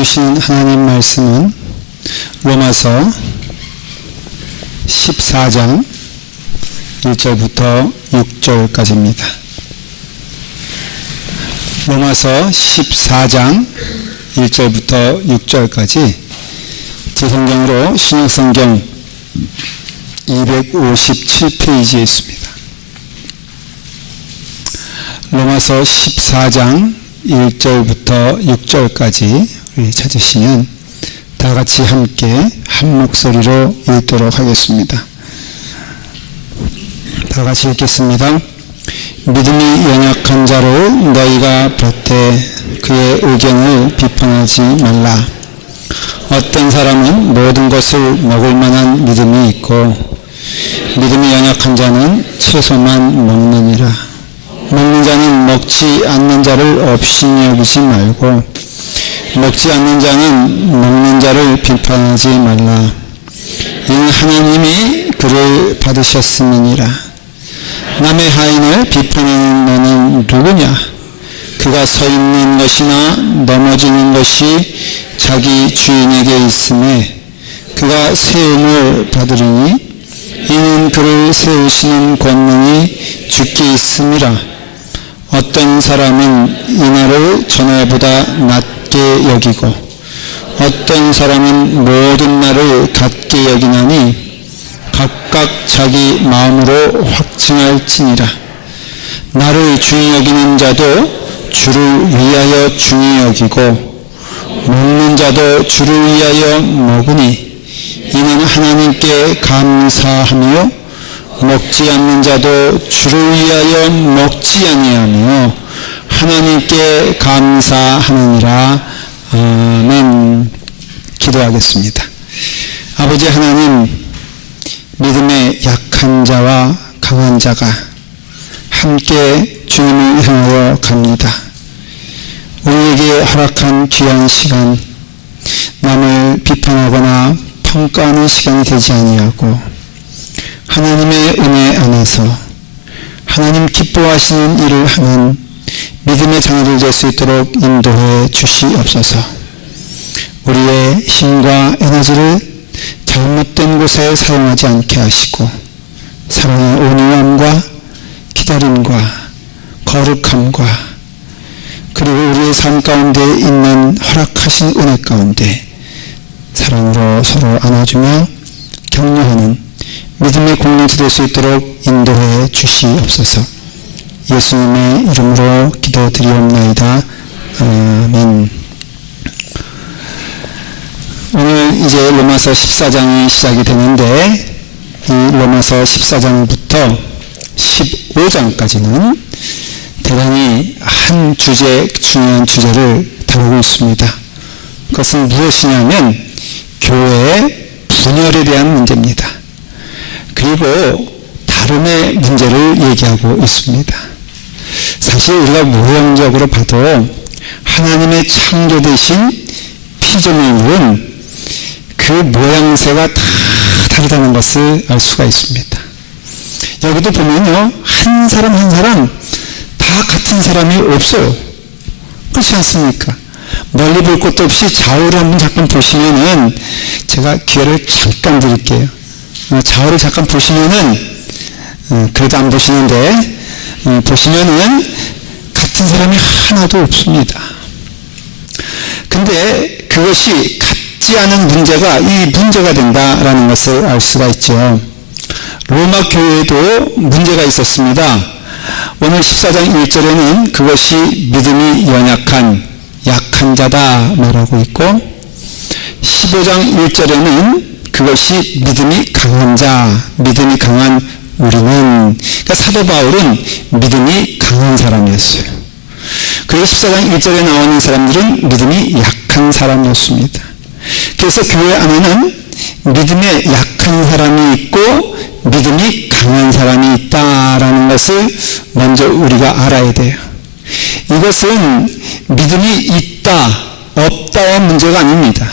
주신 하나님 말씀은 로마서 14장 1절부터 6절까지입니다. 로마서 14장 1절부터 6절까지 제 성경으로 신약성경 257페이지에 있습니다. 로마서 14장 1절부터 6절까지 우리 찾으시면 다 같이 함께 한 목소리로 읽도록 하겠습니다. 다 같이 읽겠습니다. 믿음이 연약한 자를 너희가 볼때 그의 의견을 비판하지 말라. 어떤 사람은 모든 것을 먹을 만한 믿음이 있고 믿음이 연약한 자는 채소만 먹느니라. 먹는 자는 먹지 않는 자를 업신이 여기지 말고 먹지 않는 자는 먹는 자를 비판하지 말라. 이는 하나님이 그를 받으셨음이니라. 남의 하인을 비판하는 너는 누구냐? 그가 서 있는 것이나 넘어지는 것이 자기 주인에게 있음에 그가 세움을 받으리니 이는 그를 세우시는 권능이 주께 있음이라. 어떤 사람은 이날을 전날보다 낮게 여기고 어떤 사람은 모든 날을 같게 여기나니 각각 자기 마음으로 확증할지니라. 나를 중히 여기는 자도 주를 위하여 중히 여기고 먹는 자도 주를 위하여 먹으니 이는 하나님께 감사하며 먹지 않는 자도 주를 위하여 먹지 아니하며 하나님께 감사하느니라. 아멘. 기도하겠습니다. 아버지 하나님, 믿음의 약한 자와 강한 자가 함께 주님을 향하여 갑니다. 우리에게 허락한 귀한 시간, 남을 비판하거나 평가하는 시간이 되지 아니하고 하나님의 은혜 안에서 하나님 기뻐하시는 일을 하는 믿음의 자녀들 될 수 있도록 인도해 주시옵소서. 우리의 힘과 에너지를 잘못된 곳에 사용하지 않게 하시고 사랑의 온유함과 기다림과 거룩함과 그리고 우리의 삶 가운데 있는 허락하신 은혜 가운데 사랑으로 서로 안아주며 격려하는 믿음의 공동체 될 수 있도록 인도해 주시옵소서. 예수님의 이름으로 기도드리옵나이다. 아멘. 오늘 이제 로마서 14장이 시작이 되는데 이 로마서 14장부터 15장까지는 대단히 한 주제, 중요한 주제를 다루고 있습니다. 그것은 무엇이냐면 교회의 분열에 대한 문제입니다. 그리고 다름의 문제를 얘기하고 있습니다. 사실 우리가 모형적으로 봐도 하나님의 창조되신 피조물은 그 모양새가 다 다르다는 것을 알 수가 있습니다. 여기도 보면요, 한 사람 한 사람 다 같은 사람이 없어요. 그렇지 않습니까? 멀리 볼 것도 없이 좌우를 한번 잠깐 보시면은 제가 기회를 잠깐 드릴게요. 좌우를 잠깐 보시면은 그래도 안 보시는데 보시면은 같은 사람이 하나도 없습니다. 근데 그것이 같지 않은 문제가 이 문제가 된다라는 것을 알 수가 있죠. 로마 교회에도 문제가 있었습니다. 오늘 14장 1절에는 그것이 믿음이 연약한 약한 자다 말하고 있고 15장 1절에는 그것이 믿음이 강한 자, 믿음이 강한 우리는, 그러니까 사도 바울은 믿음이 강한 사람이었어요. 그리고 14장 1절에 나오는 사람들은 믿음이 약한 사람이었습니다. 그래서 교회 안에는 믿음에 약한 사람이 있고 믿음이 강한 사람이 있다라는 것을 먼저 우리가 알아야 돼요. 이것은 믿음이 있다, 없다의 문제가 아닙니다.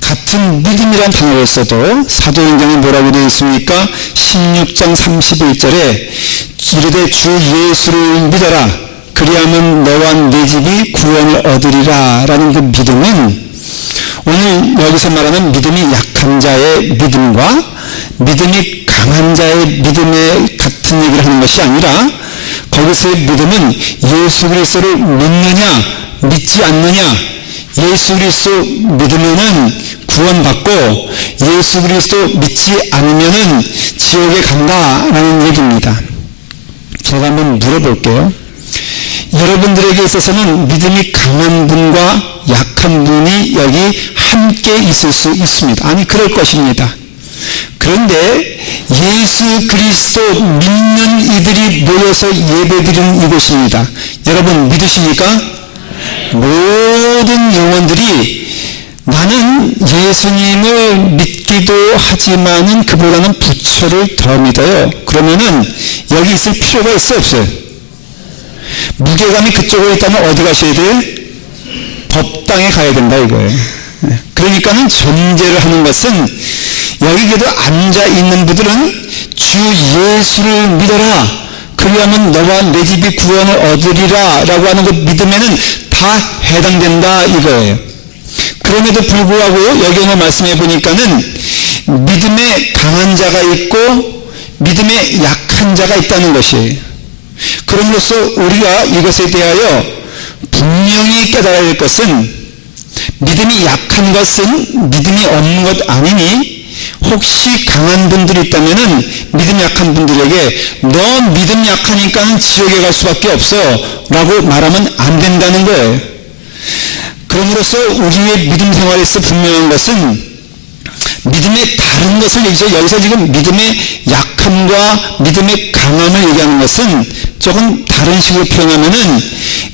같은 믿음이란 단어를 써도 사도행전에 뭐라고 되어 있습니까? 16장 31절에 이르되 주 예수를 믿어라 그리하면 너와 네 집이 구원을 얻으리라 라는 그 믿음은 여기서 말하는 믿음이 약한 자의 믿음과 믿음이 강한 자의 믿음에 같은 얘기를 하는 것이 아니라 거기서의 믿음은 예수 그리스도를 믿느냐 믿지 않느냐, 예수 그리스도 믿으면은 구원받고 예수 그리스도 믿지 않으면은 지옥에 간다라는 얘기입니다. 제가 한번 물어볼게요. 여러분들에게 있어서는 믿음이 강한 분과 약한 분이 여기 함께 있을 수 있습니다. 아니, 그럴 것입니다. 그런데 예수 그리스도 믿는 이들이 모여서 예배드리는 이곳입니다. 여러분 믿으십니까? 모든 영혼들이 나는 예수님을 믿기도 하지만은 그보다는 부처를 더 믿어요. 그러면은 여기 있을 필요가 있어 없어요? 무게감이 그쪽으로 있다면 어디 가셔야 돼요? 법당에 가야 된다 이거예요. 그러니까는 전제를 하는 것은 여기 그래도 앉아 있는 분들은 주 예수를 믿어라. 그리하면 너와 내 집이 구원을 얻으리라 라고 하는 그 믿음에는 다 해당된다 이거예요. 그럼에도 불구하고 여기 오늘 말씀해 보니까는 믿음에 강한 자가 있고 믿음에 약한 자가 있다는 것이에요. 그럼으로써 우리가 이것에 대하여 분명히 깨달아야 할 것은 믿음이 약한 것은 믿음이 없는 것 아니니 혹시 강한 분들이 있다면은 믿음 약한 분들에게 너 믿음 약하니까는 지옥에 갈 수밖에 없어 라고 말하면 안 된다는 거예요. 그럼으로써 우리의 믿음 생활에서 분명한 것은 믿음의 다른 것을 얘기하죠. 여기서 지금 믿음의 약함과 믿음의 강함을 얘기하는 것은 조금 다른 식으로 표현하면은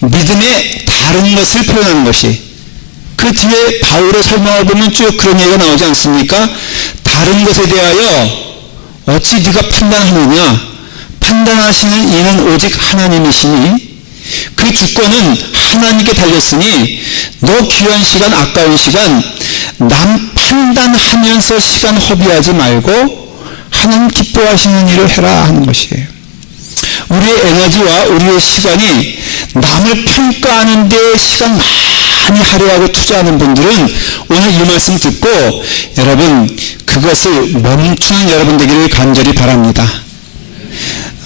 믿음의 다른 것을 표현하는 것이, 그 뒤에 바울의 설명을 보면 쭉 그런 얘기가 나오지 않습니까? 다른 것에 대하여 어찌 네가 판단하느냐? 판단하시는 이는 오직 하나님이시니 그 주권은 하나님께 달렸으니 너 귀한 시간 아까운 시간 남 판단하면서 시간 허비하지 말고 하나님 기뻐하시는 일을 해라 하는 것이에요. 우리의 에너지와 우리의 시간이 남을 평가하는 데 시간 많이 할애하고 투자하는 분들은 오늘 이 말씀 듣고 여러분 그것을 멈추는 여러분 되기를 간절히 바랍니다.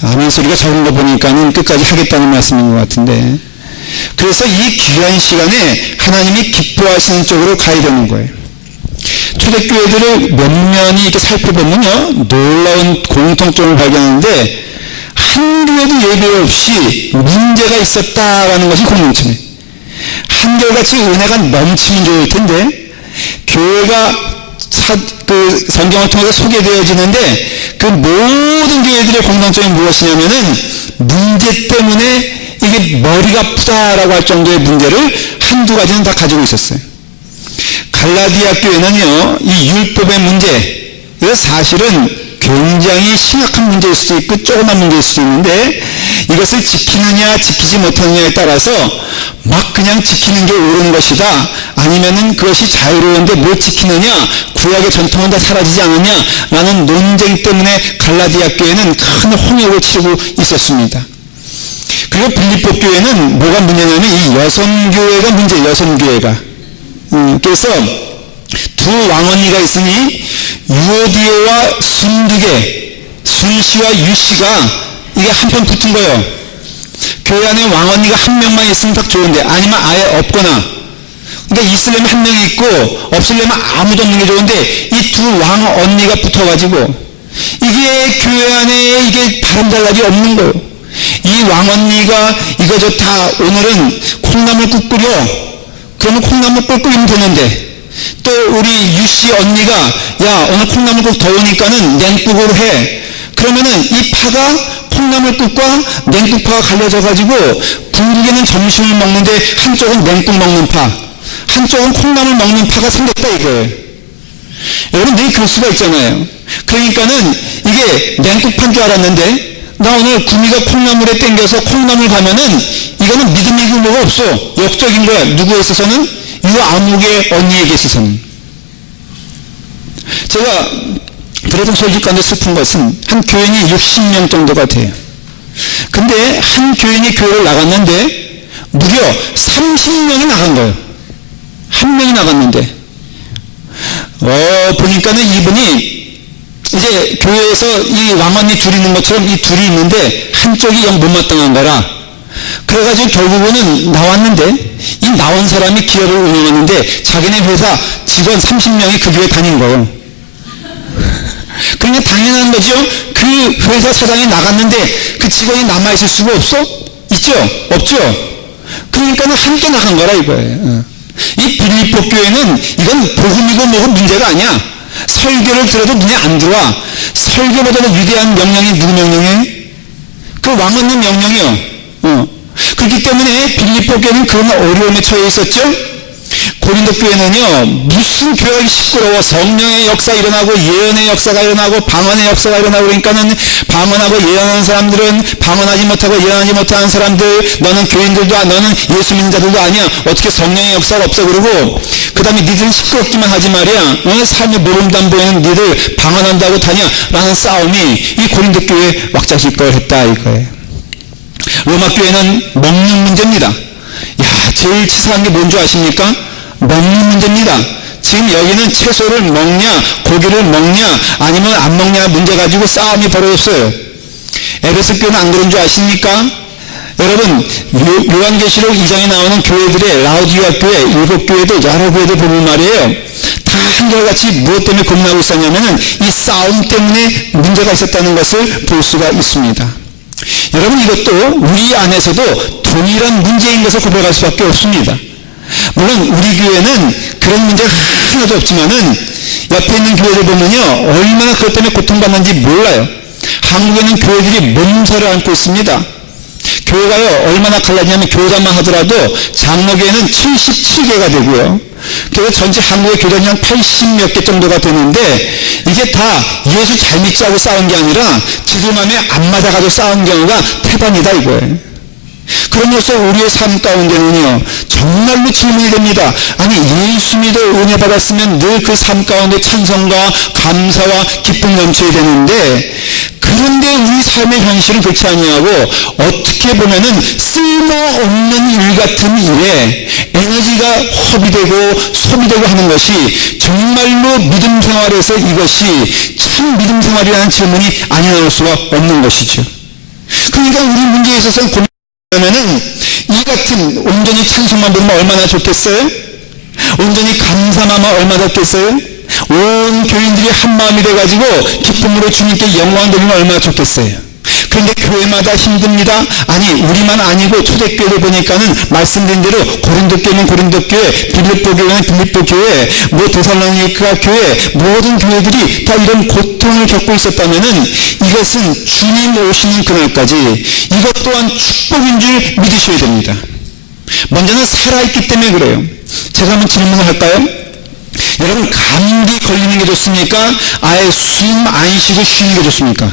아멘 소리가 적은 거 보니까는 끝까지 하겠다는 말씀인 것 같은데, 그래서 이 귀한 시간에 하나님이 기뻐하시는 쪽으로 가야 되는 거예요. 초대교회들을 면면히 이렇게 살펴보면요 놀라운 공통점을 발견하는데 한 교회도 예배 없이 문제가 있었다라는 것이 공통점이에요. 한결같이 은혜가 넘치면 좋을 텐데 교회가 그 성경을 통해서 소개되어지는데 그 모든 교회들의 공통점이 무엇이냐면은 문제 때문에 이게 머리가 아프다라고 할 정도의 문제를 한두 가지는 다 가지고 있었어요. 갈라디아 교회는요 이 율법의 문제, 이거 사실은 굉장히 심각한 문제일 수도 있고 조그만 문제일 수도 있는데 이것을 지키느냐 지키지 못하느냐에 따라서 막 그냥 지키는 게 옳은 것이다, 아니면은 그것이 자유로운데 뭘 지키느냐, 구약의 전통은 다 사라지지 않느냐 라는 논쟁 때문에 갈라디아 교회는 큰 홍역을 치르고 있었습니다. 그리고 빌립보 교회는 뭐가 문제냐면 이 여성교회가 문제예요. 여성교회가. 그래서 두 왕언니가 있으니 유오디에와 순두개, 순씨와 유씨가 이게 한편 붙은 거예요. 교회 안에 왕언니가 한 명만 있으면 딱 좋은데 아니면 아예 없거나, 그러니까 있으려면 한 명이 있고 없으려면 아무도 없는 게 좋은데 이 두 왕언니가 붙어가지고 이게 교회 안에 이게 바람잘 날이 없는 거예요. 이 왕언니가 이거 좋다, 오늘은 콩나물 국 끓여, 그러면 콩나물 국 끓이면 되는데, 또 우리 유씨 언니가 야 오늘 콩나물국 더우니까는 냉국으로 해, 그러면은 이 파가 콩나물국과 냉국파가 갈려져 가지고 궁극에는 점심을 먹는데 한쪽은 냉국 먹는 파, 한쪽은 콩나물 먹는 파가 생겼다 이거예요. 여러분 늘 그럴 수가 있잖아요. 그러니까는 이게 냉국파인 줄 알았는데 나 오늘 구미가 콩나물에 땡겨서 콩나물 가면은 이거는 믿음의 근거가 없어. 역적인 거야. 누구에 있어서는? 유 아무개 언니에게 있어서는. 제가 들었던 소식 가운데 슬픈 것은 한 교인이 60명 정도가 돼요. 근데 한 교인이 교회를 나갔는데 무려 30명이 나간 거예요. 한 명이 나갔는데 보니까는 이분이 이제 교회에서 이 왕언니 둘이 있는 것처럼 이 둘이 있는데 한쪽이 영 못마땅한 거라. 그래가지고 결국은 나왔는데 이 나온 사람이 기업을 운영하는데 자기네 회사 직원 30명이 그 교회 다닌 거예요. 그러니까 당연한 거죠. 그 회사 사장이 나갔는데 그 직원이 남아있을 수가 없어? 있죠? 없죠? 그러니까는 함께 나간 거라 이거예요. 이 빌립보 교회는 이건 복음이고 뭐고 문제가 아니야. 설교를 들어도 눈에 안 들어와. 설교보다도 위대한 명령이 누구 명령이에요? 그 왕언니 명령이요. 그렇기 때문에 빌립보 교회는 그런 어려움에 처해 있었죠. 고린도 교회는요, 무슨 교회가 시끄러워. 성령의 역사 일어나고 예언의 역사가 일어나고 방언의 역사가 일어나고, 그러니까는 방언하고 예언하는 사람들은 방언하지 못하고 예언하지 못하는 사람들, 너는 교인들도 너는 예수 믿는 자들도 아니야. 어떻게 성령의 역사가 없어. 그러고 그 다음에 니들은 시끄럽기만 하지 말이야. 삶의 모범단 보이는 니들 방언한다고 다녀 라는 싸움이 이 고린도 교회에 왁자지껄했다 이거예요. 로마 교회는 먹는 문제입니다. 제일 치사한 게 뭔지 아십니까? 먹는 문제입니다. 지금 여기는 채소를 먹냐 고기를 먹냐 아니면 안 먹냐 문제 가지고 싸움이 벌어졌어요. 에베소 교회는 안 그런 줄 아십니까? 여러분, 요한계시록 2장에 나오는 교회들의 라우디아 교회, 일곱 교회도 여러 교회들 보면 말이에요, 다 한결같이 무엇 때문에 고민하고 있었냐면은 이 싸움 때문에 문제가 있었다는 것을 볼 수가 있습니다. 여러분, 이것도 우리 안에서도 동일한 문제인 것을 고백할 수밖에 없습니다. 물론 우리 교회는 그런 문제가 하나도 없지만은 옆에 있는 교회들 보면요, 얼마나 그것 때문에 고통받는지 몰라요. 한국에는 교회들이 몸살을 앓고 있습니다. 교회가요, 얼마나 갈라지냐면 교회장만 하더라도 장로교회는 77개가 되고요, 그래서 전체 한국의 교단이 한 80몇 개 정도가 되는데, 이게 다 예수 잘 믿자고 싸운 게 아니라 지들 맘에 안 맞아가지고 싸운 경우가 태반이다 이거예요. 그럼으로써 우리의 삶 가운데는요, 정말로 질문이 됩니다. 아니, 예수 믿어 은혜 받았으면 늘 그 삶 가운데 찬송과 감사와 기쁨 넘쳐야 되는데, 그런데 우리 삶의 현실은 그렇지 아니하고 어떻게 보면은 쓸모없는 일 같은 일에 에너지가 허비되고 소비되고 하는 것이 정말로 믿음 생활에서 이것이 참 믿음 생활이라는 질문이 아니 나올 수가 없는 것이죠. 그러니까 우리 문제에 있어서는 고민하면은 이 같은 온전히 찬송만 부르면 얼마나 좋겠어요? 온전히 감사만 하면 얼마나 좋겠어요? 온 교인들이 한 마음이 돼가지고 기쁨으로 주님께 영광 돌리면 얼마나 좋겠어요. 그런데 교회마다 힘듭니다. 아니, 우리만 아니고 초대교회를 보니까는 말씀드린 대로 고린도 교회는 고린도 교회, 빌립보 교회는 빌립보 교회, 뭐 데살로니가 교회, 모든 교회들이 다 이런 고통을 겪고 있었다면은 이것은 주님 오시는 그날까지 이것 또한 축복인 줄 믿으셔야 됩니다. 먼저는 살아있기 때문에 그래요. 제가 한번 질문을 할까요? 여러분, 감기 걸리는 게 좋습니까? 아예 숨 안 쉬고 쉬는 게 좋습니까?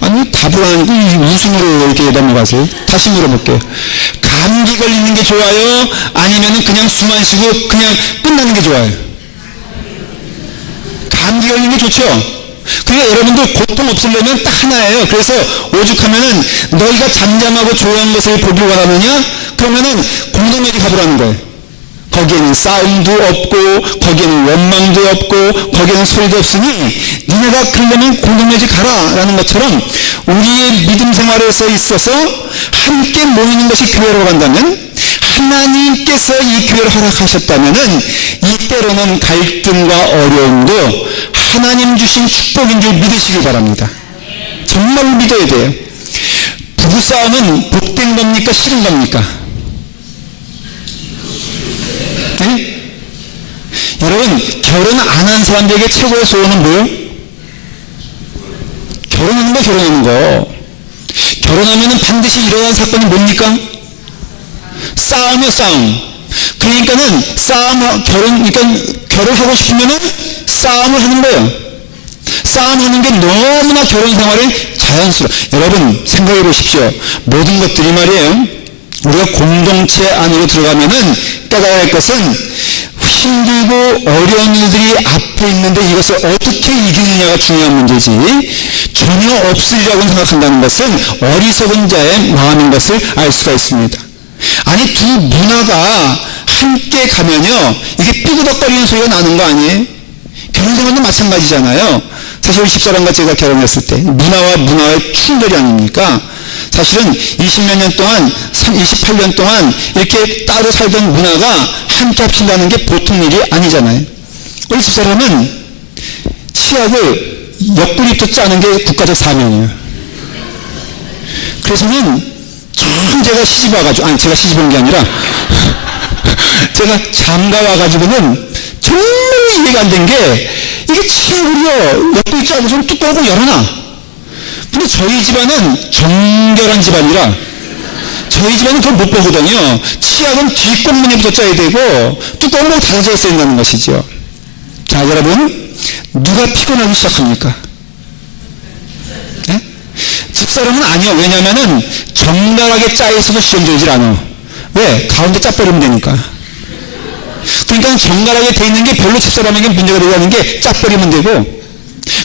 아니, 답을 안 하고 웃음으로 이렇게 넘어가세요. 다시 물어볼게요. 감기 걸리는 게 좋아요? 아니면 그냥 숨 안 쉬고 그냥 끝나는 게 좋아요? 감기 걸리는 게 좋죠? 그러니까 여러분들 고통 없으려면 딱 하나예요. 그래서 오죽하면은 너희가 잠잠하고 조용한 것을 보길 원하느냐? 그러면은 공동묘지 가보라는 거예요. 거기에는 싸움도 없고 거기에는 원망도 없고 거기에는 소리도 없으니 니네가 그러려면 공동묘지 가라 라는 것처럼 우리의 믿음 생활에서 있어서 함께 모이는 것이 교회로 간다면, 하나님께서 이 교회를 허락하셨다면은 이때로는 갈등과 어려움도 하나님 주신 축복인 줄 믿으시길 바랍니다. 정말로 믿어야 돼요. 부부싸움은 복된 겁니까? 싫은 겁니까? 네? 여러분, 결혼 안 한 사람들에게 최고의 소원은 뭐예요? 결혼하는 거, 결혼하는 거. 결혼하면은 반드시 일어나는 사건이 뭡니까? 싸움이요, 싸움. 그러니까는 결혼하고 싶으면은 싸움을 하는 거예요. 싸움하는 게 너무나 결혼 생활에 자연스러워. 여러분, 생각해 보십시오. 모든 것들이 말이에요, 우리가 공동체 안으로 들어가면은 깨달아야 할 것은 힘들고 어려운 일들이 앞에 있는데 이것을 어떻게 이기느냐가 중요한 문제지, 전혀 없으리라고 생각한다는 것은 어리석은 자의 마음인 것을 알 수가 있습니다. 아니, 두 문화가 함께 가면요, 이게 삐그덕거리는 소리가 나는 거 아니에요? 결혼생활도 마찬가지잖아요. 사실 우리 집사람과 제가 결혼했을 때 문화와 문화의 충돌이 아닙니까? 사실은 20몇 년 동안, 28년 동안 이렇게 따로 살던 문화가 함께 합친다는 게 보통 일이 아니잖아요. 우리 집사람은 치약을 옆구리부터 짜는 게 국가적 사명이에요. 그래서는 참 제가 시집 와가지고, 아니 제가 시집 온 게 아니라 제가 장가 와가지고는 정말 이해가 안 된 게, 이게 치약을요 옆구리 짜고서 뚜껑을 열어놔. 근데 저희 집안은 정결한 집안이라 저희 집안은 그걸 못 보거든요. 치약은 뒷꽁무니에 붙어야 되고 뚜껑으로 닫아져 있어야 된다는 것이죠. 자, 여러분, 누가 피곤하기 시작합니까? 네? 집사람은 아니요. 왜냐면은 정갈하게 짜 있어도 시험 들질 않아. 왜? 가운데 짜 버리면 되니까. 그러니까 정갈하게 돼 있는 게 별로 집사람에게 문제가 되지 않는 게 짜 버리면 되고,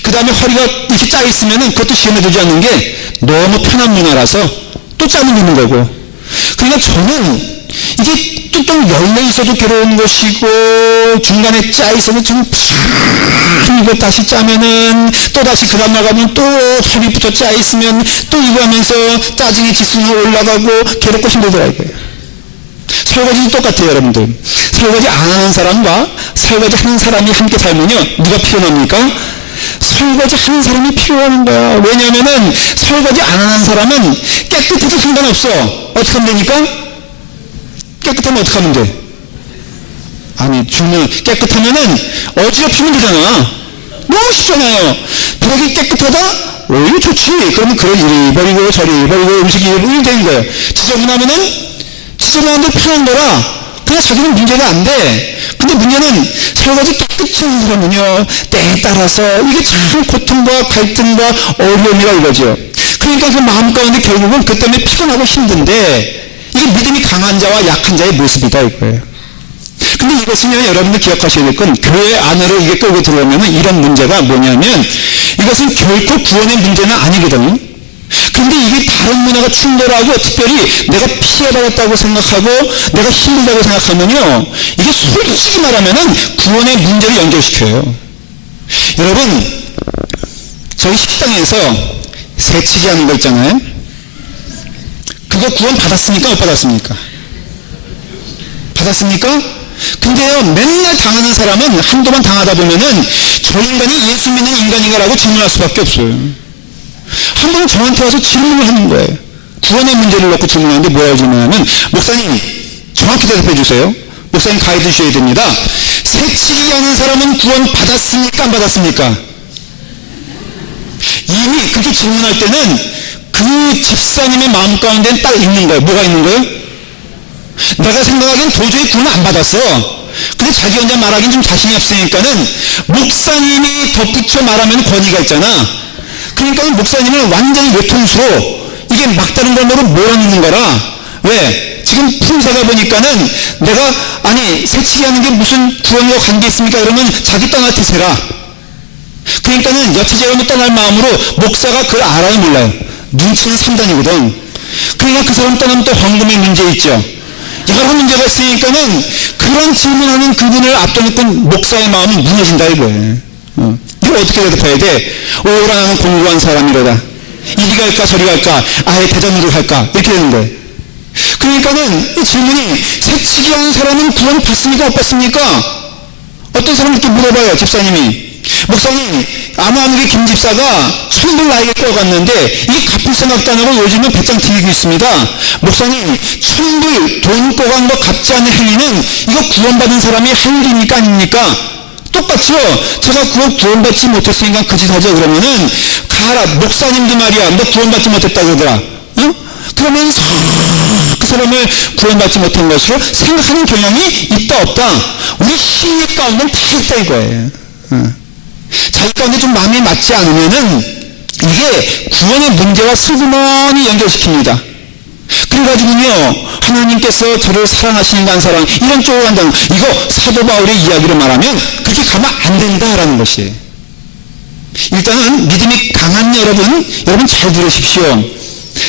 그 다음에 허리가 이렇게 짜 있으면은 그것도 시험에 들지 않는 게 너무 편한 문화라서 또 짜면 되는 거고. 그러니까 저는 이게 뚜껑 열려 있어도 괴로운 것이고, 중간에 짜 있어도 좀 이거 다시 짜면은 또 다시 그 다음날 가면 또 허리부터 짜 있으면 또 이거 하면서 짜증의 지수는 올라가고 괴롭고 힘들더라고요. 설거지는 똑같아요, 여러분들. 설거지 안 하는 사람과 설거지 하는 사람이 함께 살면요, 누가 피곤합니까? 설거지 하는 사람이 필요한 거야. 왜냐면은 설거지 안 하는 사람은 깨끗해도 상관없어. 어떻게 하면 되니까? 깨끗하면 어떻게 하면 돼? 아니, 주면 깨끗하면은 어지럽히면 되잖아. 너무 쉽잖아요. 벽이 깨끗하다? 이거 좋지. 그러면 그걸 이리 버리고 저리 버리고 음식이 이리 되는 거예요. 지저분하면은 지저분한데 편한 거라 그냥 자기는 문제가 안 돼. 근데 문제는 설거지 깨끗이 하는 사람은요, 때에 따라서 이게 참 고통과 갈등과 어려움이라 이거죠. 그러니까 그 마음 가운데 결국은 그 때문에 피곤하고 힘든데, 이게 믿음이 강한 자와 약한 자의 모습이다 이거예요. 근데 이것은요, 여러분들 기억하셔야 될 건, 교회 안으로 이게 끌고 들어오면 이런 문제가 뭐냐면, 이것은 결코 구원의 문제는 아니거든요. 근데 이게 다른 문화가 충돌하고 특별히 내가 피해받았다고 생각하고 내가 힘들다고 생각하면요, 이게 솔직히 말하면은 구원의 문제를 연결시켜요. 여러분, 저희 식당에서 새치기 하는 거 있잖아요. 그거 구원 받았습니까? 못 받았습니까? 받았습니까? 근데요, 맨날 당하는 사람은 한두 번 당하다 보면은 저 인간이 예수 믿는 인간인가라고 질문할 수밖에 없어요. 한 번은 저한테 와서 질문을 하는 거예요. 구원의 문제를 놓고 질문하는데 뭐라고 질문하면, 목사님 정확히 대답해 주세요. 목사님 가이드 주셔야 됩니다. 새치기 하는 사람은 구원 받았습니까? 안 받았습니까? 이미 그렇게 질문할 때는 그 집사님의 마음 가운데는 딱 있는 거예요. 뭐가 있는 거예요? 내가 생각하기엔 도저히 구원 안 받았어. 근데 자기 혼자 말하기엔 좀 자신이 없으니까는 목사님이 덧붙여 말하면 권위가 있잖아. 그러니까 목사님은 완전히 외통수로 이게 막다른 걸로 몰아넣는 거라. 왜? 지금 품사가 보니까는 내가, 아니 새치기 하는 게 무슨 구원과 관계 있습니까? 그러면 자기 떠날 테세라. 그러니까는 여차저차로 떠날 마음으로 목사가 그걸 알아요, 몰라요? 눈치는 3단이거든. 그러니까 그 사람 떠나면 또 헌금의 문제 있죠. 여러 문제가 있으니까는 그런 질문하는 그분을 앞둬놓고 목사의 마음이 무너진다 이거예요. 이거 어떻게 대답해야 돼? 오라 나는 공부한 사람이로다. 이리 갈까 저리 갈까, 아예 대전으로 갈까, 이렇게 되는 거예요. 그러니까는 이 질문이, 새치기 하는 사람은 구원 받습니까? 못 받습니까? 어떤 사람 이렇게 물어봐요, 집사님이. 목사님, 아무아무개 김 집사가 천불 나에게 꿔갔는데 이게 갚을 생각도 안 하고 요즘은 배짱 튀기고 있습니다. 목사님, 천불 돈 꿔간 거 갚지 않는 행위는 이거 구원받은 사람이 할 일입니까? 아닙니까? 똑같죠? 제가 그거 구원받지 못했으니까 그 짓 하죠. 그러면은 가라. 목사님도 말이야, 너 구원받지 못했다 그러더라. 응? 그러면 그 사람을 구원받지 못한 것으로 생각하는 경향이 있다 없다? 우리 심리 가운데는 다 있다 이거예요. 자기 가운데 좀 마음이 맞지 않으면은 이게 구원의 문제와 슬그머니 연결시킵니다. 그래가지고요, 하나님께서 저를 사랑하시는 한 사람, 이런 쪽으로 간다는, 이거 사도 바울의 이야기로 말하면 그렇게 가면 안 된다라는 것이에요. 일단은 믿음이 강한 여러분 잘 들으십시오.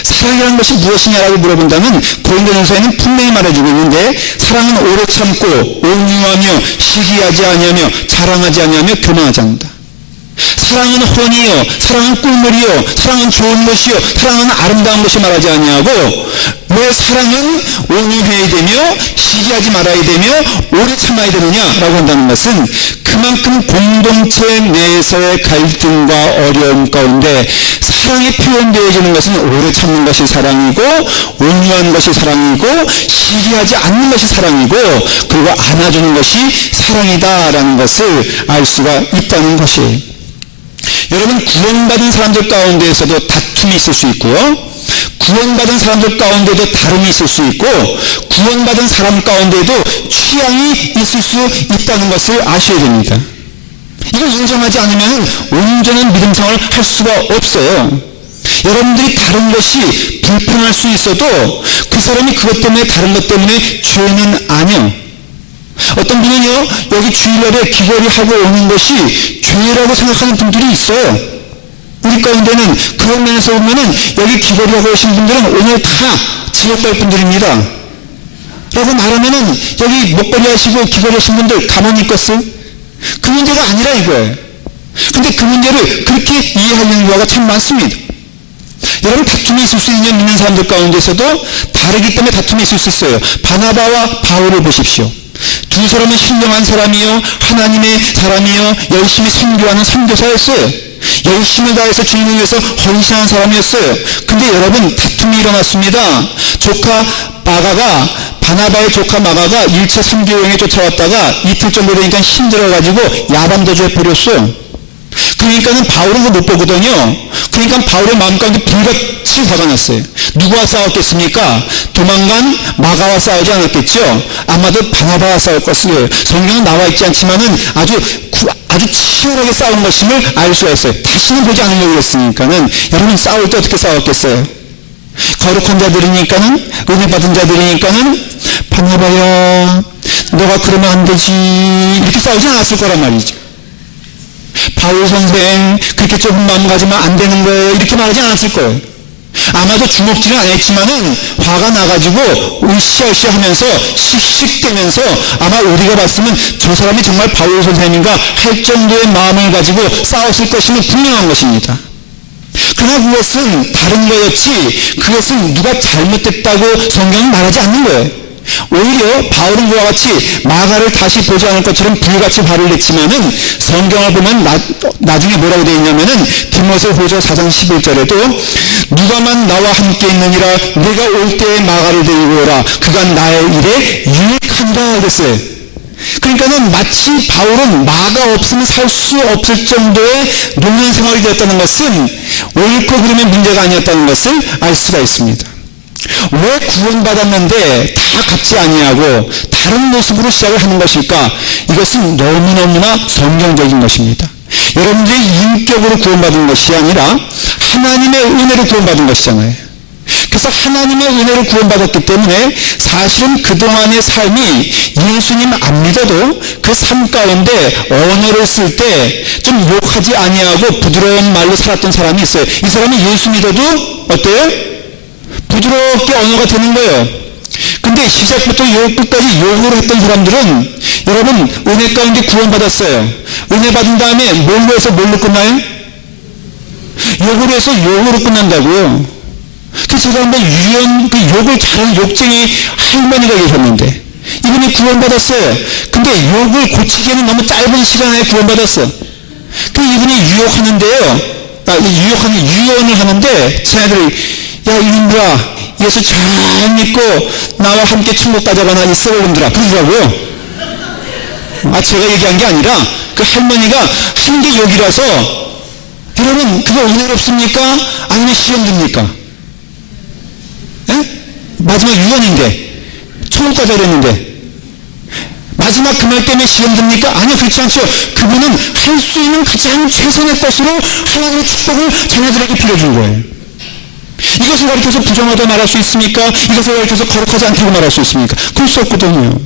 사랑이라는 것이 무엇이냐라고 물어본다면 고린도전서에는 분명히 말해주고 있는데, 사랑은 오래 참고 온유하며 시기하지 아니하며 자랑하지 아니하며 교만하지 않는다. 사랑은 혼이요, 사랑은 꿀물이요, 사랑은 좋은 것이요, 사랑은 아름다운 것이 말하지 아니하고, 왜 사랑은 온유해야 되며 시기하지 말아야 되며 오래 참아야 되느냐라고 한다는 것은, 그만큼 공동체 내에서의 갈등과 어려움 가운데 사랑이 표현되어지는 것은 오래 참는 것이 사랑이고, 온유한 것이 사랑이고, 시기하지 않는 것이 사랑이고, 그리고 안아주는 것이 사랑이다라는 것을 알 수가 있다는 것이에요. 여러분, 구원받은 사람들 가운데에서도 다툼이 있을 수 있고요, 구원받은 사람들 가운데도 다름이 있을 수 있고, 구원받은 사람 가운데도 취향이 있을 수 있다는 것을 아셔야 됩니다. 이걸 인정하지 않으면 온전한 믿음 생활을 할 수가 없어요. 여러분들이 다른 것이 불편할 수 있어도 그 사람이 그것 때문에, 다른 것 때문에 죄는 아니요. 어떤 분은요, 여기 주일날에 귀걸이 하고 오는 것이 죄라고 생각하는 분들이 있어요. 우리 가운데는 그런 면에서 보면은 여기 귀걸이 하고 오신 분들은 오늘 다 지옥 갈 분들입니다 라고 말하면은, 여기 목걸이 하시고 귀걸이 하신 분들 가만히 있겠어요? 그 문제가 아니라 이거예요. 근데 그 문제를 그렇게 이해하려는 경우가 참 많습니다. 여러분, 다툼이 있을 수 있는 믿는 사람들 가운데서도 다르기 때문에 다툼이 있을 수 있어요. 바나바와 바울을 보십시오. 두 사람은 신령한 사람이요, 하나님의 사람이요, 열심히 선교하는 선교사였어요. 열심을 다해서 주님을 위해서 헌신한 사람이었어요. 근데 여러분, 다툼이 일어났습니다. 조카 마가가, 바나바의 조카 마가가 1차 선교 여행에 쫓아왔다가 이틀 정도 되니까 힘들어가지고 야반도주 해버렸어요. 그러니까는 바울은 그거 못 보거든요. 그러니까 바울의 마음 가운데 불같이 화가 났어요. 누구와 싸웠겠습니까? 도망간 마가와 싸우지 않았겠죠? 아마도 바나바와 싸울 것이에요. 성경은 나와 있지 않지만은 아주 치열하게 싸운 것임을 알 수가 있어요. 다시는 보지 않으려고 했으니까는. 여러분, 싸울 때 어떻게 싸웠겠어요? 거룩한 자들이니까는, 은혜 받은 자들이니까는, 바나바야, 너가 그러면 안 되지, 이렇게 싸우지 않았을 거란 말이죠. 바울 선생, 그렇게 좁은 마음 가지면 안 되는 거예요, 이렇게 말하지 않았을 거예요. 아마도 주먹질은 안 했지만은 화가 나가지고 으쌰으쌰 하면서 씩씩대면서, 아마 우리가 봤으면 저 사람이 정말 바울 선생님인가 할 정도의 마음을 가지고 싸웠을 것임은 분명한 것입니다. 그러나 그것은 다른 거였지, 그것은 누가 잘못됐다고 성경은 말하지 않는 거예요. 오히려 바울은 그와 같이 마가를 다시 보지 않을 것처럼 불같이 화를 냈지만은, 성경을 보면 나중에 뭐라고 되어 있냐면은, 디모데후서 4장 11절에도 누가만 나와 함께 있느니라, 내가 올 때에 마가를 데리고 오라, 그가 나의 일에 유익한다 그랬어요. 그러니까는 마치 바울은 마가 없으면 살 수 없을 정도의 노년 생활이 되었다는 것은 옳고 그름의 문제가 아니었다는 것을 알 수가 있습니다. 왜 구원받았는데 다 같지 아니하고 다른 모습으로 시작을 하는 것일까? 이것은 너무너무나 성경적인 것입니다. 여러분들이 인격으로 구원받은 것이 아니라 하나님의 은혜로 구원받은 것이잖아요. 그래서 하나님의 은혜로 구원받았기 때문에 사실은 그동안의 삶이 예수님 안 믿어도 그 삶 가운데 언어를 쓸 때 좀 욕하지 아니하고 부드러운 말로 살았던 사람이 있어요. 이 사람이 예수 믿어도 어때요? 부드럽게 언어가 되는 거예요. 근데 시작부터 끝까지 욕으로 했던 사람들은, 여러분, 은혜 가운데 구원받았어요. 은혜 받은 다음에 뭘로 해서 뭘로 끝나요? 욕으로 해서 욕으로 끝난다고요. 그래서 제가 한번 그 욕을 잘하는 욕쟁이 할머니가 계셨는데, 이분이 구원받았어요. 근데 욕을 고치기에는 너무 짧은 시간에 구원받았어. 그 이분이 유언을 하는데, 쟤네들이, 야, 이놈들아, 예수 잘 믿고 나와 함께 천국 가져가나, 이 썩어놈들아, 그러더라고요. 제가 얘기한 게 아니라 그 할머니가 한 게 욕이라서. 여러분, 그거 은혜롭습니까? 아니면 시험됩니까? 마지막 유언인데, 천국 가자 그랬는데, 마지막 그 말 때문에 시험됩니까? 아니요, 그렇지 않죠. 그분은 할 수 있는 가장 최선의 것으로 하나님의 축복을 자녀들에게 빌어준 거예요. 이것을 가르쳐서 부정하다 말할 수 있습니까? 이것을 가르쳐서 거룩하지 않다고 말할 수 있습니까? 그럴 수 없거든요.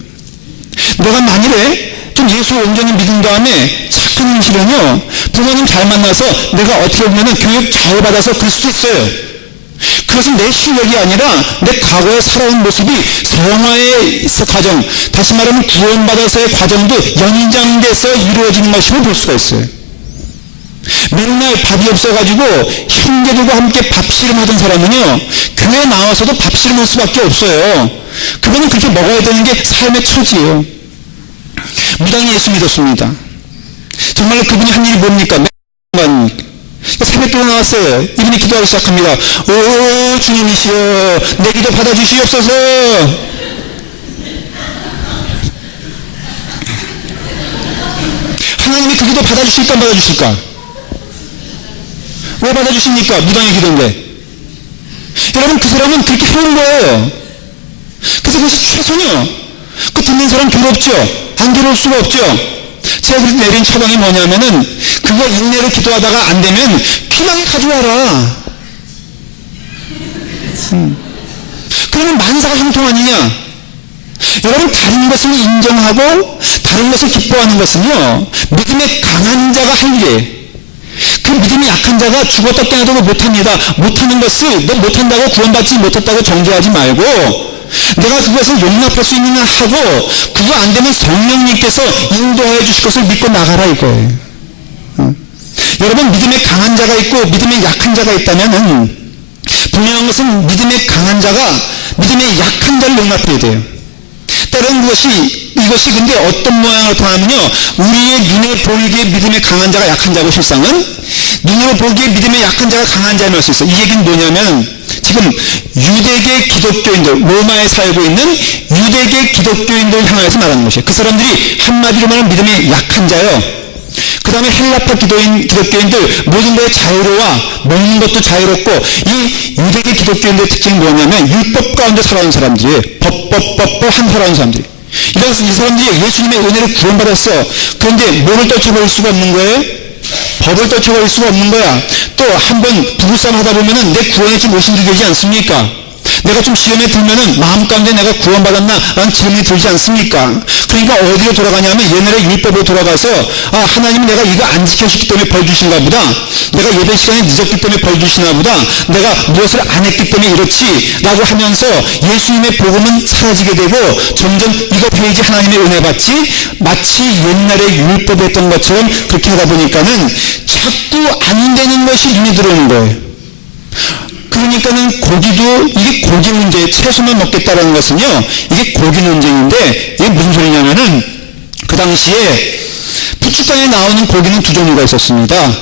내가 만일에 좀 예수 온전히 믿은 다음에 착한 현실은요, 부모님 잘 만나서 내가 어떻게 보면은 교육 잘 받아서 그럴 수도 있어요. 그것은 내 실력이 아니라 내 과거에 살아온 모습이 성화의 과정, 다시 말하면 구원받아서의 과정도 연장돼서 이루어지는 것임을 볼 수가 있어요. 맨날 밥이 없어가지고 형제들과 함께 밥씨름하던 사람은요, 교회 나와서도 밥씨름할 수밖에 없어요. 그거는 그렇게 먹어야 되는 게 삶의 처지예요. 무당이 예수 믿었습니다. 정말로 그분이 한 일이 뭡니까? 새벽기도 나왔어요. 이분이 기도하기 시작합니다. 오 주님이시여, 내 기도 받아주시옵소서. 하나님이 그 기도 받아주실까 안 받아주실까? 왜 받아주십니까? 무당의 기도인데. 여러분, 그 사람은 그렇게 해온 거예요. 그래서 그것이 최선이요. 그 듣는 사람 괴롭죠? 안 괴로울 수가 없죠? 제가 그렇게 내린 처방이 뭐냐면은, 그거 인내로 기도하다가 안 되면 피망에 가져와라. 그러면 만사가 형통 아니냐? 여러분, 다른 것을 인정하고 다른 것을 기뻐하는 것은요, 믿음의 강한 자가 할 일이에요. 그 믿음이 약한 자가 죽었다 깨어나도 못합니다. 못하는 것을 너 못한다고 구원받지 못했다고 정죄하지 말고, 내가 그것을 용납할 수 있느냐 하고, 그거 안 되면 성령님께서 인도하여 주실 것을 믿고 나가라 이거예요. 여러분, 믿음의 강한 자가 있고 믿음의 약한 자가 있다면은, 분명한 것은 믿음의 강한 자가 믿음의 약한 자를 용납해야 돼요. 때론 이것이 근데 어떤 모양으로 나타나면요, 우리의 눈에 보이기에 믿음의 강한 자가 약한 자고, 실상은 눈으로 보기에 믿음의 약한 자가 강한 자를 할 수 있어요. 이 얘기는 뭐냐면, 지금 유대계 기독교인들, 로마에 살고 있는 유대계 기독교인들을 향해서 말하는 것이에요. 그 사람들이 한마디로 말하면 믿음의 약한 자예요. 그 다음에 헬라파 기독교인들 모든 거에 자유로워, 먹는 것도 자유롭고, 이 유대계 기독교인들의 특징이 뭐냐면 율법 가운데 살아온 사람들이에요. 법한 살아온 사람들이. 이 사람들이 예수님의 은혜를 구원받았어. 그런데 뭐를 떨쳐버릴 수가 없는 거예요? 법을 떨쳐버릴 수가 없는 거야. 또 한번 부부싸움 하다 보면은 내 구원에 좀 오신이 되지 않습니까? 내가 좀 시험에 들면은 마음 가운데 내가 구원받았나? 라는 질문이 들지 않습니까? 그러니까 어디로 돌아가냐면 옛날에 율법으로 돌아가서, 아, 하나님이 내가 이거 안 지켜주기 때문에 벌 주신가 보다. 내가 예배 시간에 늦었기 때문에 벌 주시나 보다. 내가 무엇을 안 했기 때문에 이렇지. 라고 하면서 예수님의 복음은 사라지게 되고, 점점 이거 배우지 하나님의 은혜 받지? 마치 옛날에 율법에 했던 것처럼 그렇게 하다 보니까는 자꾸 안 되는 것이 눈에 들어오는 거예요. 그러니까는 고기도, 이게 고기 문제, 채소만 먹겠다라는 것은요, 이게 고기 논쟁인데, 이게 무슨 소리냐면은, 그 당시에 부축간에 나오는 고기는 두 종류가 있었습니다.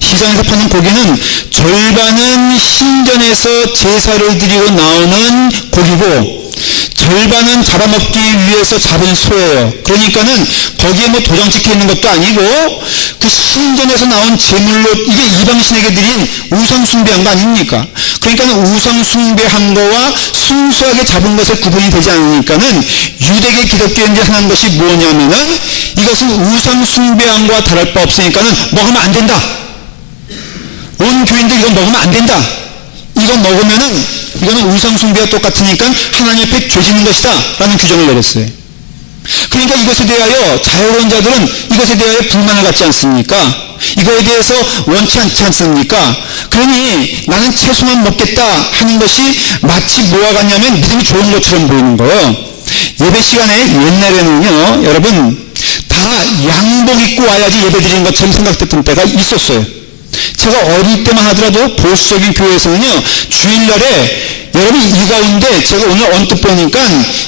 시장에서 파는 고기는 절반은 신전에서 제사를 드리고 나오는 고기고, 절반은 잡아먹기 위해서 잡은 소예요. 그러니까는 거기에 뭐 도장 찍혀 있는 것도 아니고, 그 신전에서 나온 제물로, 이게 이방신에게 드린 우상 숭배한 거 아닙니까? 그러니까는 우상 숭배한 거와 순수하게 잡은 것에 구분이 되지 않으니까는, 유대계 기독교인들이 하는 것이 뭐냐면은, 이것은 우상 숭배한 거와 다를 바 없으니까는 먹으면 안 된다. 온 교인들 이건 먹으면 안 된다. 이건 먹으면은 이거는 우상 숭배와 똑같으니까 하나님 앞에 죄 짓는 것이다 라는 규정을 내렸어요. 그러니까 이것에 대하여 자유로운 자들은 이것에 대하여 불만을 갖지 않습니까? 이거에 대해서 원치 않지 않습니까? 그러니 나는 채소만 먹겠다 하는 것이 마치 뭐와 같냐면 믿음이 좋은 것처럼 보이는 거예요. 예배 시간에 옛날에는요, 여러분, 다 양복 입고 와야지 예배 드리는 것처럼 생각됐던 때가 있었어요. 제가 어릴 때만 하더라도 보수적인 교회에서는요, 주일날에 여러분 이 가운데 제가 오늘 언뜻 보니까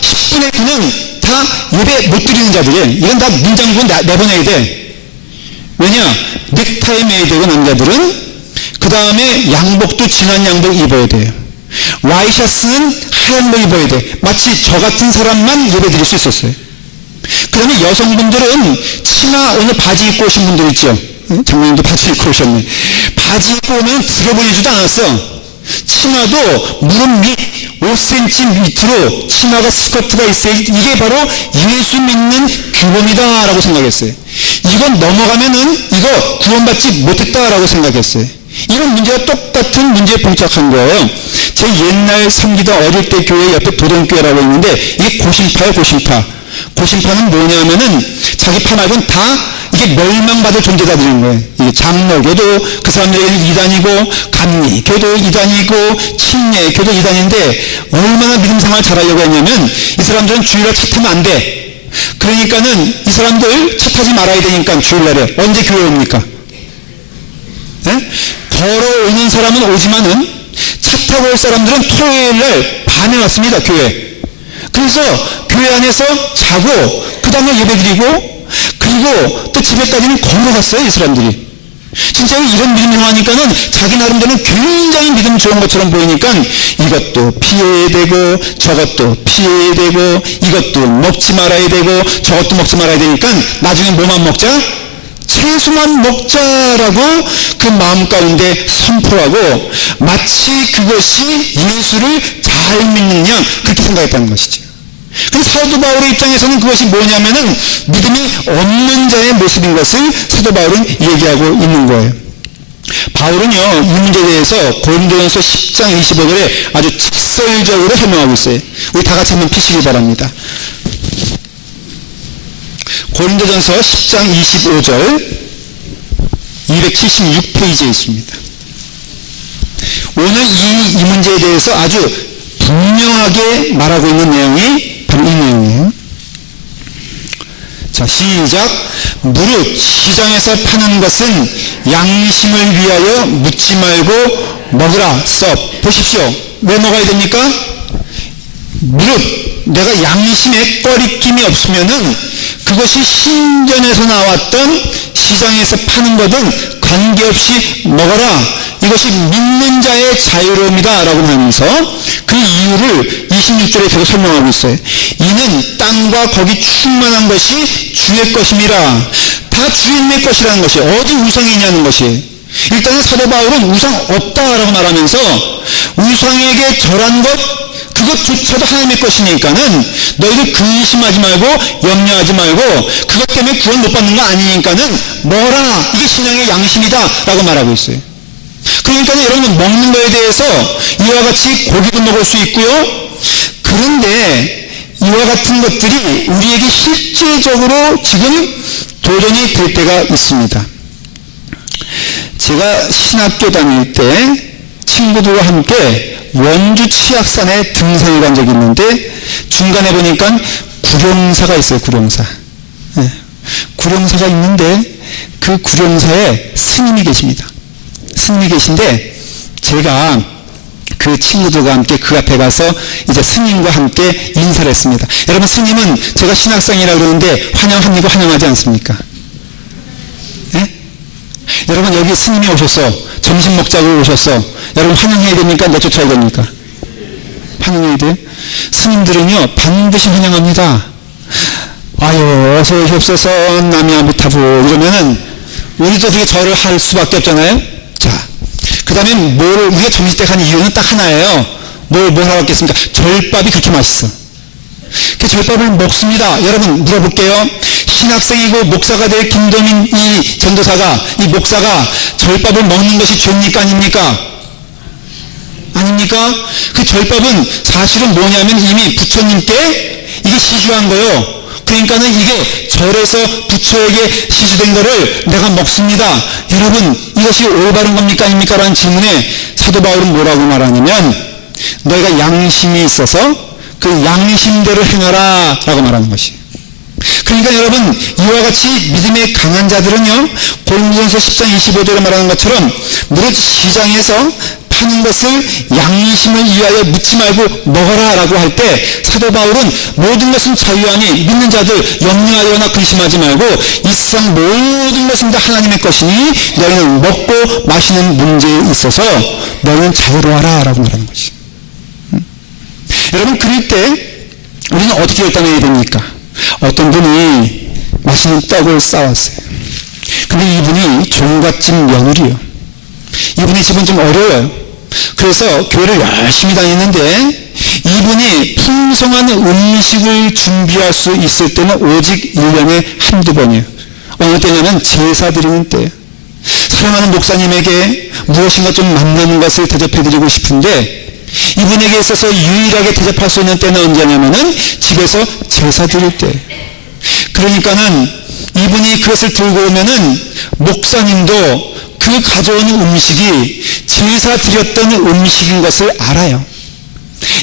10분의 9는 다 예배 못 드리는 자들이에요. 이건 다 문장군 내보내야 돼. 왜냐? 넥타이 매야 되고 남자들은, 그 다음에 양복도 진한 양복 입어야 돼요. 와이셔츠는 하얀 거 입어야 돼. 마치 저 같은 사람만 예배 드릴 수 있었어요. 그 다음에 여성분들은 치마, 오늘 바지 입고 오신 분들 있죠? 장모님도 바지 입고 오셨네. 바지 입고 오면 들어보이지도 않았어. 치마도 무릎 밑 5cm 밑으로 치마가 스커트가 있어야지, 이게 바로 예수 믿는 규범이다 라고 생각했어요. 이건 넘어가면은 이거 구원받지 못했다 라고 생각했어요. 이런 문제가 똑같은 문제에 봉착한 거예요. 제 옛날 섬기다 어릴 때 교회 옆에 도동교회라고 있는데, 이게 고신파예요. 고신파. 고신파는 뭐냐면은 자기 파 말고는 다 이게 멸망받을 존재자들인 거예요. 이게 장로교도 그 사람들에게는 이단이고, 감리교도 이단이고, 침례교도 이단인데 얼마나 믿음 생활 잘하려고 했냐면 이 사람들은 주일날 차 타면 안 돼. 그러니까는 이 사람들 차 타지 말아야 되니까 주일날에 언제 교회 옵니까? 네? 걸어오는 사람은 오지만은 차 타고 올 사람들은 토요일날 밤에 왔습니다. 교회. 그래서 교회 안에서 자고 그 다음에 예배드리고 그리고 또 집에까지는 걸어갔어요. 이 사람들이. 진짜 이런 믿음 생활하니까는 자기 나름대로는 굉장히 믿음 좋은 것처럼 보이니까 이것도 피해야 되고 저것도 피해야 되고 이것도 먹지 말아야 되고 저것도 먹지 말아야 되니까 나중에 뭐만 먹자? 채소만 먹자라고 그 마음 가운데 선포하고 마치 그것이 예수를 잘 믿는 양 그렇게 생각했다는 것이죠. 근데 사도 바울의 입장에서는 그것이 뭐냐면은 믿음이 없는 자의 모습인 것을 사도 바울은 얘기하고 있는 거예요. 바울은요, 이 문제에 대해서 고린도전서 10장 25절에 아주 직설적으로 설명하고 있어요. 우리 다 같이 한번 피시기 바랍니다. 고린도전서 10장 25절 276페이지에 있습니다. 오늘 이 문제에 대해서 아주 분명하게 말하고 있는 내용이 바로 이 내용이에요. 자, 시작. 무릇 시장에서 파는 것은 양심을 위하여 묻지 말고 먹으라. 썹. 보십시오. 왜 먹어야 됩니까? 무릇 내가 양심에 꺼리낌이 없으면은 그것이 신전에서 나왔던 시장에서 파는 거든 관계없이 먹어라. 이것이 믿는 자의 자유로움이다 라고 하면서 그 이유를 26절에 계속 설명하고 있어요. 이는 땅과 거기 충만한 것이 주의 것임이라. 다 주인의 것이라는 것이 어디 우상이 있냐는 것이에요. 일단은 사도 바울은 우상 없다라고 말하면서 우상에게 절한 것 그것조차도 하나님의 것이니까는 너희들 근심하지 말고 염려하지 말고 그것 때문에 구원 못 받는 거 아니니까는 먹어라. 이게 신앙의 양심이다 라고 말하고 있어요. 그러니까 여러분 먹는 거에 대해서 이와 같이 고기도 먹을 수 있고요. 그런데 이와 같은 것들이 우리에게 실제적으로 지금 도전이 될 때가 있습니다. 제가 신학교 다닐 때 친구들과 함께 원주 치악산에 등산을 간 적이 있는데 중간에 보니까 구룡사가 있어요. 구룡사. 네. 구룡사가 있는데 그 구룡사에 스님이 계십니다. 스님이 계신데 제가 그 친구들과 함께 그 앞에 가서 이제 스님과 함께 인사를 했습니다. 여러분 스님은 제가 신학생이라 그러는데 환영합니까? 환영하지 않습니까? 네? 여러분 여기 스님이 오셨어. 점심 먹자고 오셨어. 여러분 환영해야 됩니까? 내쫓아야 됩니까? 환영해야 돼요? 스님들은요 반드시 환영합니다. 아유 어서 오시옵소서 남이아미타부 이러면은 우리도 그게 절을 할 수밖에 없잖아요. 자, 그 다음에 우리가 점심 때 가는 이유는 딱 하나예요. 뭘 하러 왔겠습니까? 절밥이 그렇게 맛있어. 그 절밥을 먹습니다. 여러분 물어볼게요. 신학생이고 목사가 될 김도민 이 전도사가 이 목사가 절밥을 먹는 것이 죄입니까 아닙니까? 아닙니까? 그 절밥은 사실은 뭐냐면 이미 부처님께 이게 시주한 거예요. 그러니까는 이게 절에서 부처에게 시주된 거를 내가 먹습니다. 여러분 이것이 올바른 겁니까 아닙니까? 라는 질문에 사도 바울은 뭐라고 말하냐면 너희가 양심이 있어서 그 양심대로 행하라 라고 말하는 것이. 그러니까 여러분 이와 같이 믿음의 강한 자들은요 고린도전서 10장 25절에 말하는 것처럼 무릇 시장에서 파는 것을 양심을 위하여 묻지 말고 먹어라 라고 할 때 사도 바울은 모든 것은 자유하니 믿는 자들 염려하거나 근심하지 말고 이 세상 모든 것은 다 하나님의 것이니 너희는 먹고 마시는 문제에 있어서 너희는 자유로워라 라고 말하는 것이. 여러분 그럴 때 우리는 어떻게 결단해야 됩니까? 어떤 분이 맛있는 떡을 싸왔어요. 근데 이분이 종갓집 며느리요. 이분의 집은 좀 어려워요. 그래서 교회를 열심히 다니는데 이분이 풍성한 음식을 준비할 수 있을 때는 오직 1년에 한두 번이에요. 어느 때냐면 제사 드리는 때예요. 사랑하는 목사님에게 무엇인가 좀 만나는 것을 대접해드리고 싶은데 이분에게 있어서 유일하게 대접할 수 있는 때는 언제냐면은 집에서 제사 드릴 때. 그러니까는 이분이 그것을 들고 오면은 목사님도 그 가져온 음식이 제사 드렸던 음식인 것을 알아요.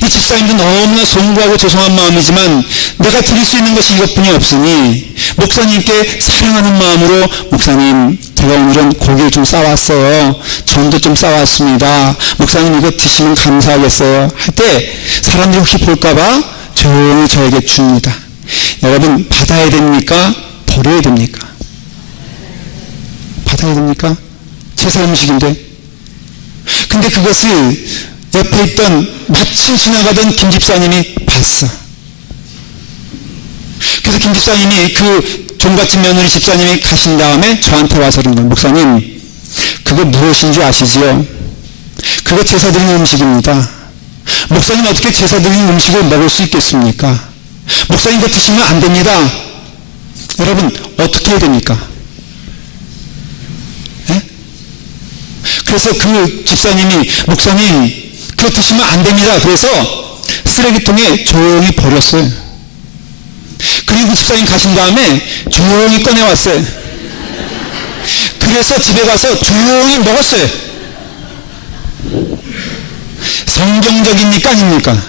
이 집사님도 너무나 송구하고 죄송한 마음이지만 내가 드릴 수 있는 것이 이것뿐이 없으니 목사님께 사랑하는 마음으로 목사님 제가 오늘은 고기를 좀 싸왔어요. 전도 좀 싸왔습니다. 목사님 이거 드시면 감사하겠어요. 할 때 사람들이 혹시 볼까봐 조용히 저에게 줍니다. 여러분 받아야 됩니까? 버려야 됩니까? 받아야 됩니까? 제사 음식인데. 근데 그것을 옆에 있던 마침 지나가던 김 집사님이 봤어. 그래서 김 집사님이 그 종갓집 며느리 집사님이 가신 다음에 저한테 와서 그런 거예요. 목사님 그거 무엇인 줄 아시지요? 그거 제사 드리는 음식입니다. 목사님 어떻게 제사 드리는 음식을 먹을 수 있겠습니까? 목사님 그거 드시면 안 됩니다. 여러분 어떻게 해야 됩니까? 예? 그래서 그 집사님이 목사님 그거 드시면 안 됩니다. 그래서 쓰레기통에 조용히 버렸어요. 그리고 그 집사님 가신 다음에 조용히 꺼내왔어요. 그래서 집에 가서 조용히 먹었어요. 성경적입니까 아닙니까?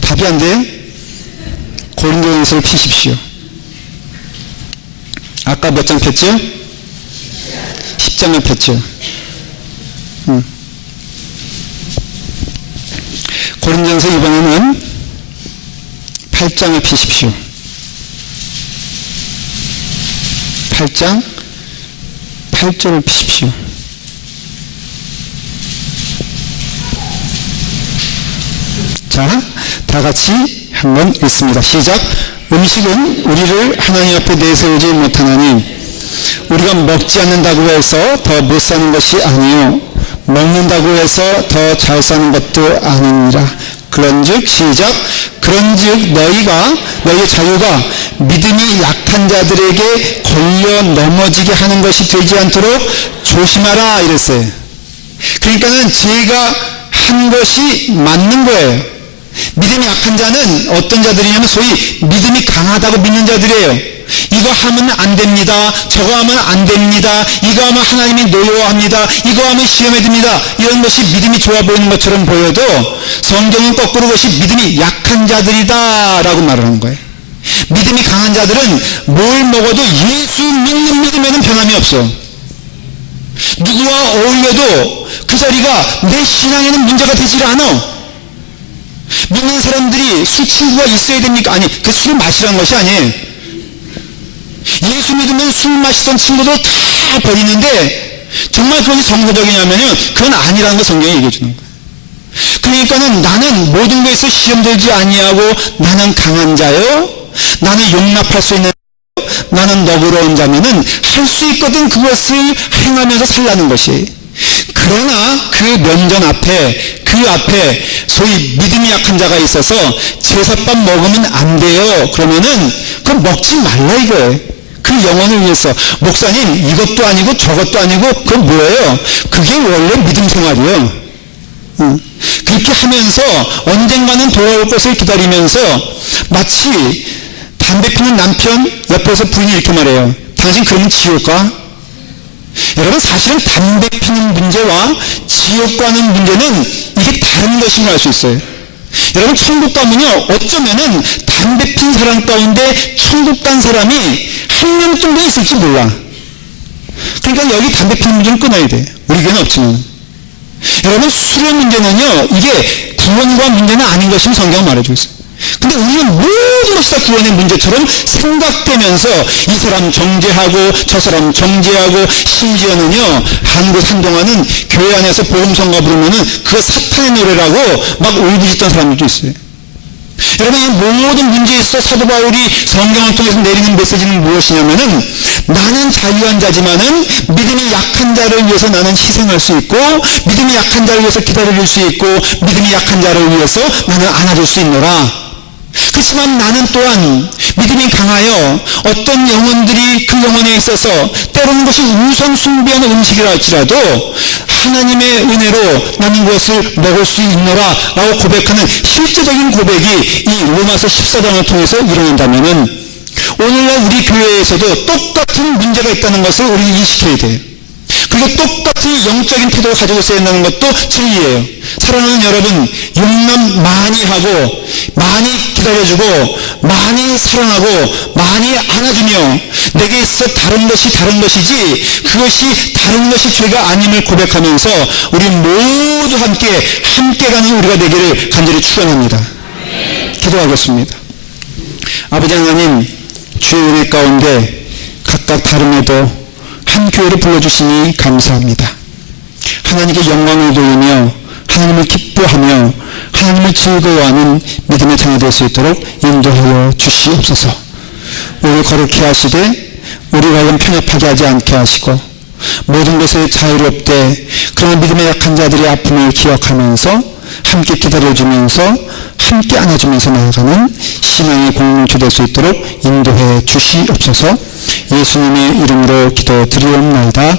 답이 안 돼요? 고린도전서를 피십시오. 아까 몇 장 폈죠? 10장을 폈죠. 고린도전서 이번에는 8장을 피십시오. 8장 8절을 피십시오. 자, 다 같이 한번 읽습니다. 시작. 음식은 우리를 하나님 앞에 내세우지 못하나니 우리가 먹지 않는다고 해서 더 못 사는 것이 아니요 먹는다고 해서 더 잘 사는 것도 아니니라. 그런즉 시작. 그런즉 너희의 자유가 믿음이 약한 자들에게 걸려 넘어지게 하는 것이 되지 않도록 조심하라 이랬어요. 그러니까는 제가 한 것이 맞는 거예요. 믿음이 약한 자는 어떤 자들이냐면 소위 믿음이 강하다고 믿는 자들이에요. 이거 하면 안 됩니다. 저거 하면 안 됩니다. 이거 하면 하나님이 노여워합니다. 이거 하면 시험에 듭니다. 이런 것이 믿음이 좋아 보이는 것처럼 보여도 성경은 거꾸로 그것이 믿음이 약한 자들이다 라고 말을 하는 거예요. 믿음이 강한 자들은 뭘 먹어도 예수 믿는 믿음에는 변함이 없어. 누구와 어울려도 그 자리가 내 신앙에는 문제가 되질 않아. 믿는 사람들이 술 친구가 있어야 됩니까? 아니, 그 술 마시라는 것이 아니에요. 예수 믿으면 술 마시던 친구들 다 버리는데 정말 그것이 성서적이냐면요, 그건 아니라는 거 성경이 얘기해 주는 거예요. 그러니까는 나는 모든 것에서 시험 들지 아니하고 나는 강한 자요, 나는 용납할 수 있는 자요, 나는 너그러운 자면은 할 수 있거든. 그것을 행하면서 살라는 것이. 그러나 그 면전 앞에, 그 앞에 소위 믿음이 약한 자가 있어서 제사밥 먹으면 안 돼요. 그러면은 그건 먹지 말라 이거예요. 그 영혼을 위해서. 목사님 이것도 아니고 저것도 아니고 그건 뭐예요? 그게 원래 믿음 생활이에요. 그렇게 하면서 언젠가는 돌아올 것을 기다리면서 마치 담배 피는 남편 옆에서 부인이 이렇게 말해요. 당신 그러면 지옥 가? 여러분 사실은 담배 피는 문제와 지옥 가는 문제는 이게 다른 것인 걸 알 수 있어요. 여러분 천국 가면요 어쩌면은 담배 핀 사람 가운데 천국 간 사람이 한 명 정도 있을지 몰라. 그러니까 여기 담배 피는 문제는 끊어야 돼. 우리 교회는 없지만. 여러분 술의 문제는요 이게 구원과 문제는 아닌 것임 성경은 말해주고 있어요. 근데 우리는 모든 것이 다 구원의 문제처럼 생각되면서 이 사람 정죄하고 저 사람 정죄하고 심지어는요 한동안은 교회 안에서 복음성가 부르면은 그거 사탄의 노래라고 막 울부짖던 사람들도 있어요. 여러분 이 모든 문제에 있어 사도 바울이 성경을 통해서 내리는 메시지는 무엇이냐면은 나는 자유한 자지만은 믿음이 약한 자를 위해서 나는 희생할 수 있고 믿음이 약한 자를 위해서 기다려줄 수 있고 믿음이 약한 자를 위해서 나는 안아줄 수 있노라. 그렇지만 나는 또한 믿음이 강하여 어떤 영혼들이 그 영혼에 있어서 때로는 것이 우선 숭배하는 음식이라 할지라도 하나님의 은혜로 나는 그것을 먹을 수 있노라 라고 고백하는 실제적인 고백이 이 로마서 14장을 통해서 일어난다면은 오늘날 우리 교회에서도 똑같은 문제가 있다는 것을 우리 인식해야 돼요. 그리고 똑같은 영적인 태도를 가지고 있어야 한다는 것도 진리예요. 사랑하는 여러분, 용납 많이 하고 많이 기다려주고 많이 사랑하고 많이 안아주며 내게 있어 다른 것이 다른 것이지 그것이 다른 것이 죄가 아님을 고백하면서 우리 모두 함께 가는 우리가 되기를 간절히 축원합니다. 기도하겠습니다. 아버지 하나님, 주의 우리 가운데 각각 다름에도 한 교회를 불러주시니 감사합니다. 하나님께 영광을 돌리며 하나님을 기뻐하며 하나님을 즐거워하는 믿음의 자녀 될 수 있도록 인도하여 주시옵소서. 우리를 거룩히 하시되 우리가 편협하게 하지 않게 하시고 모든 것에 자유롭되 그런 믿음의 약한 자들의 아픔을 기억하면서 함께 기다려주면서 함께 안아주면서 나아가는 신앙의 공동체 될 수 있도록 인도해 주시옵소서. 예수님의 이름으로 기도드리옵나이다.